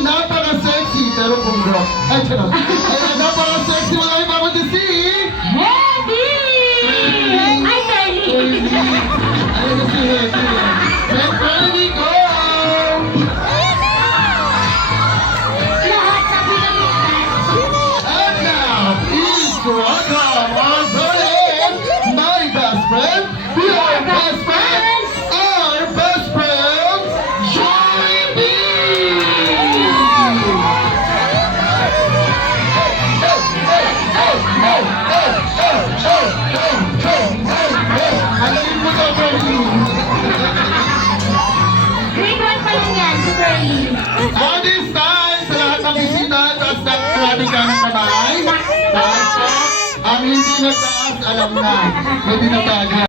ang napaka-sexy, pero pumro. Ay, charot. Ay, ang napaka-sexy, wala kayo mabuti si... Heavy! Ay, Kelly! Ay, na si Heavy. Let's ready, go! Lahat na pinamitan. And now, please welcome our friend, my best friend, your best friend, our best friend, Joy-B! Alayin mo to, Joy-B. Grade 1 pa lang yan, super early. At this time, sa lahat ng bisita, taas na grabe ka ng kamay. Taas ka. Ang hindi nagtaas, alam na. May dinataga.